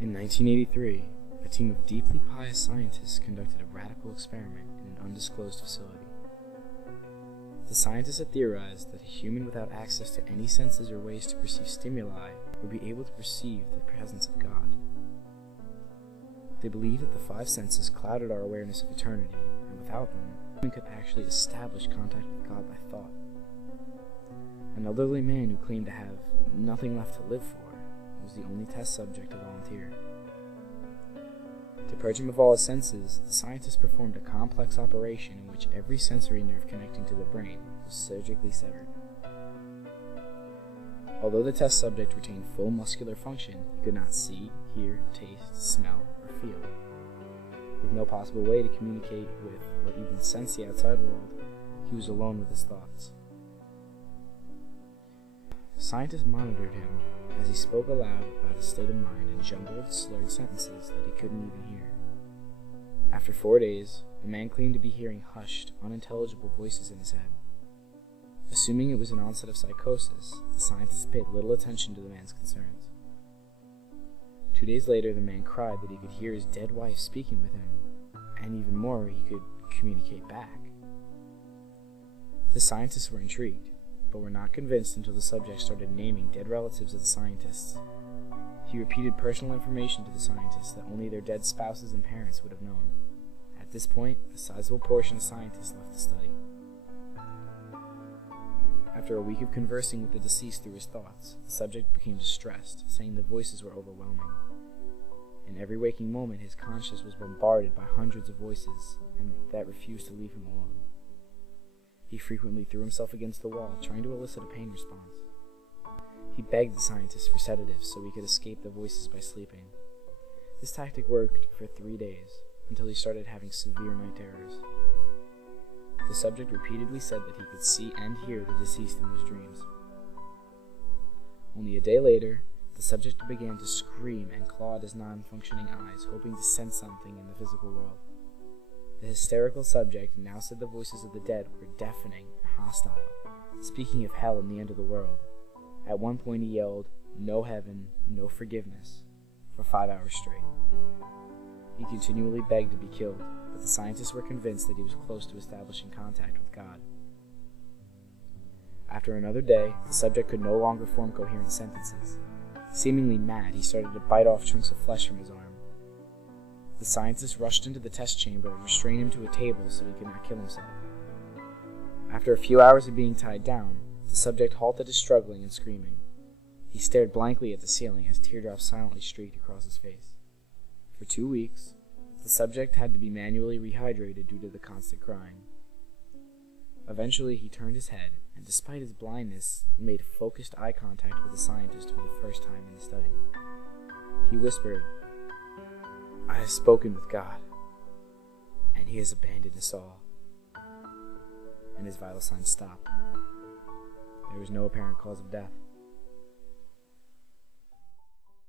In 1983, a team of deeply pious scientists conducted a radical experiment in an undisclosed facility. The scientists had theorized that a human without access to any senses or ways to perceive stimuli would be able to perceive the presence of God. They believed that the five senses clouded our awareness of eternity, and without them, we could actually establish contact with God by thought. An elderly man who claimed to have nothing left to live for was the only test subject to volunteer. To purge him of all his senses, the scientists performed a complex operation in which every sensory nerve connecting to the brain was surgically severed. Although the test subject retained full muscular function, he could not see, hear, taste, smell, or feel. With no possible way to communicate with or even sense the outside world, he was alone with his thoughts. Scientists monitored him as he spoke aloud about his state of mind in jumbled, slurred sentences that he couldn't even hear. After 4 days, the man claimed to be hearing hushed, unintelligible voices in his head. Assuming it was an onset of psychosis, the scientists paid little attention to the man's concerns. 2 days later, the man cried that he could hear his dead wife speaking with him, and even more, he could communicate back. The scientists were intrigued, but were not convinced until the subject started naming dead relatives of the scientists. He repeated personal information to the scientists that only their dead spouses and parents would have known. At this point, a sizable portion of scientists left the study. After a week of conversing with the deceased through his thoughts, the subject became distressed, saying the voices were overwhelming. In every waking moment, his conscience was bombarded by hundreds of voices, and that refused to leave him alone. He frequently threw himself against the wall, trying to elicit a pain response. He begged the scientists for sedatives so he could escape the voices by sleeping. This tactic worked for 3 days, until he started having severe night terrors. The subject repeatedly said that he could see and hear the deceased in his dreams. Only a day later, the subject began to scream and claw at his non-functioning eyes, hoping to sense something in the physical world. The hysterical subject now said the voices of the dead were deafening and hostile, speaking of hell and the end of the world. At one point he yelled, "No heaven, no forgiveness," for 5 hours straight. He continually begged to be killed, but the scientists were convinced that he was close to establishing contact with God. After another day, the subject could no longer form coherent sentences. Seemingly mad, he started to bite off chunks of flesh from his arm. The scientists rushed into the test chamber and restrained him to a table so he could not kill himself. After a few hours of being tied down, the subject halted his struggling and screaming. He stared blankly at the ceiling as teardrops silently streaked across his face. For 2 weeks, the subject had to be manually rehydrated due to the constant crying. Eventually, he turned his head, and despite his blindness, made focused eye contact with the scientist for the first time in the study. He whispered, "I have spoken with God, and He has abandoned us all." And his vital signs stopped. There was no apparent cause of death.